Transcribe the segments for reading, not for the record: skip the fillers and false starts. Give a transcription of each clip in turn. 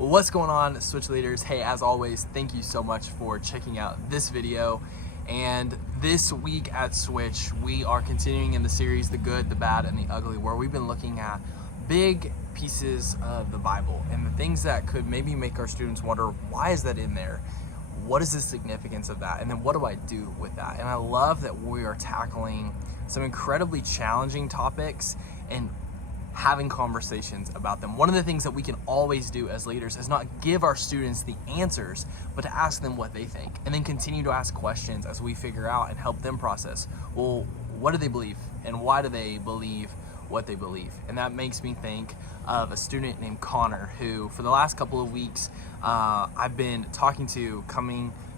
What's going on, Switch leaders? Hey, as always, thank you so much for checking out this video. And this week at Switch, we are continuing in the series, The Good, the Bad, and the Ugly, where we've been looking at big pieces of the Bible and the things that could maybe make our students wonder, why is that in there? What is the significance of that? And then what do I do with that? And I love that we are tackling some incredibly challenging topics and having conversations about them. One of the things that we can always do as leaders is not give our students the answers, but to ask them what they think, and then continue to ask questions as we figure out and help them process, well, what do they believe and why do they believe what they believe? And that makes me think of a student named Connor, who for the last couple of weeks I've been talking to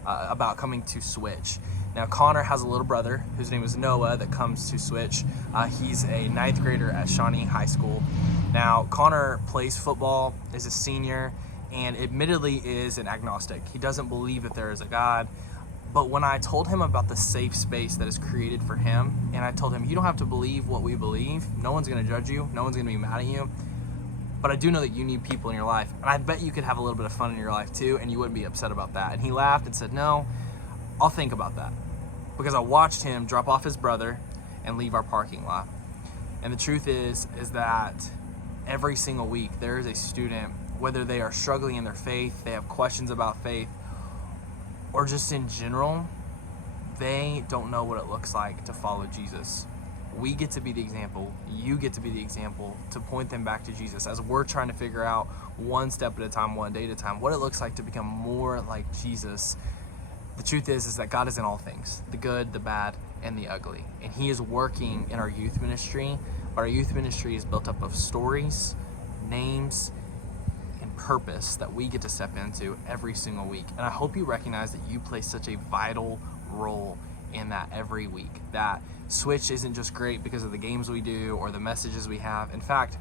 about coming to Switch. Now, Connor has a little brother whose name is Noah that comes to Switch. He's a 9th grader at Shawnee High School. Now, Connor plays football, is a senior, and admittedly is an agnostic. He doesn't believe that there is a God. But when I told him about the safe space that is created for him, and I told him, you don't have to believe what we believe. No one's gonna judge you. No one's gonna be mad at you. But I do know that you need people in your life. And I bet you could have a little bit of fun in your life too, and you wouldn't be upset about that. And he laughed and said, no, I'll think about that. Because I watched him drop off his brother and leave our parking lot. And the truth is that every single week there is a student, whether they are struggling in their faith, they have questions about faith, or just in general, they don't know what it looks like to follow Jesus. We get to be the example, you get to be the example to point them back to Jesus as we're trying to figure out one step at a time, one day at a time, what it looks like to become more like Jesus. The truth is that God is in all things, the good, the bad, and the ugly. And he is working in our youth ministry. Our youth ministry is built up of stories, names, and purpose that we get to step into every single week. And I hope you recognize that you play such a vital role in that every week. That Switch isn't just great because of the games we do or the messages we have. In fact,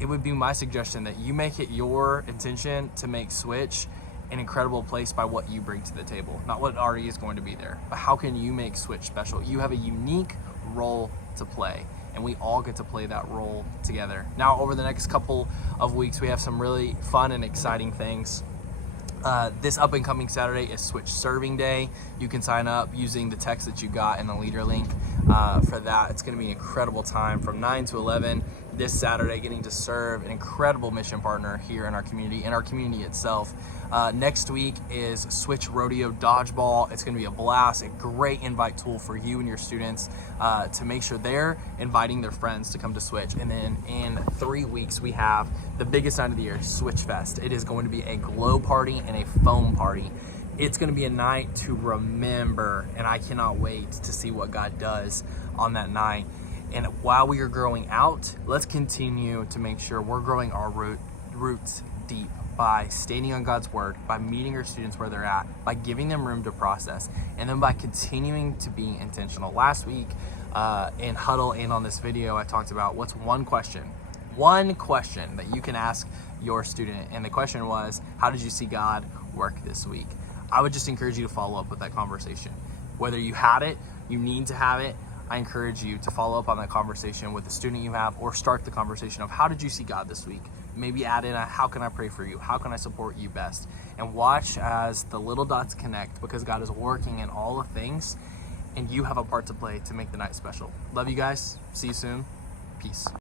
it would be my suggestion that you make it your intention to make Switch an incredible place by what you bring to the table, not what already is going to be there, but how can you make Switch special? You have a unique role to play, and we all get to play that role together. Now, over the next couple of weeks, we have some really fun and exciting things. This up and coming Saturday is Switch Serving Day. You can sign up using the text that you got in the leader link for that. It's going to be an incredible time from 9 to 11 this Saturday, getting to serve an incredible mission partner here in our community itself. Next week is Switch Rodeo Dodgeball. It's going to be a blast, a great invite tool for you and your students to make sure they're inviting their friends to come to Switch. And then in 3 weeks, we have the biggest night of the year, Switch Fest. It is going to be a glow party and a foam party. It's going to be a night to remember, and I cannot wait to see what God does on that night. And while we are growing out, let's continue to make sure we're growing our roots deep by standing on God's word, by meeting our students where they're at, by giving them room to process, and then by continuing to be intentional. Last week in Huddle and on this video, I talked about what's one question that you can ask your student. And the question was, how did you see God work this week? I would just encourage you to follow up with that conversation. Whether you had it, you need to have it, I encourage you to follow up on that conversation with the student you have, or start the conversation of how did you see God this week? Maybe add in a how can I pray for you? How can I support you best? And watch as the little dots connect, because God is working in all the things and you have a part to play to make the night special. Love you guys. See you soon. Peace.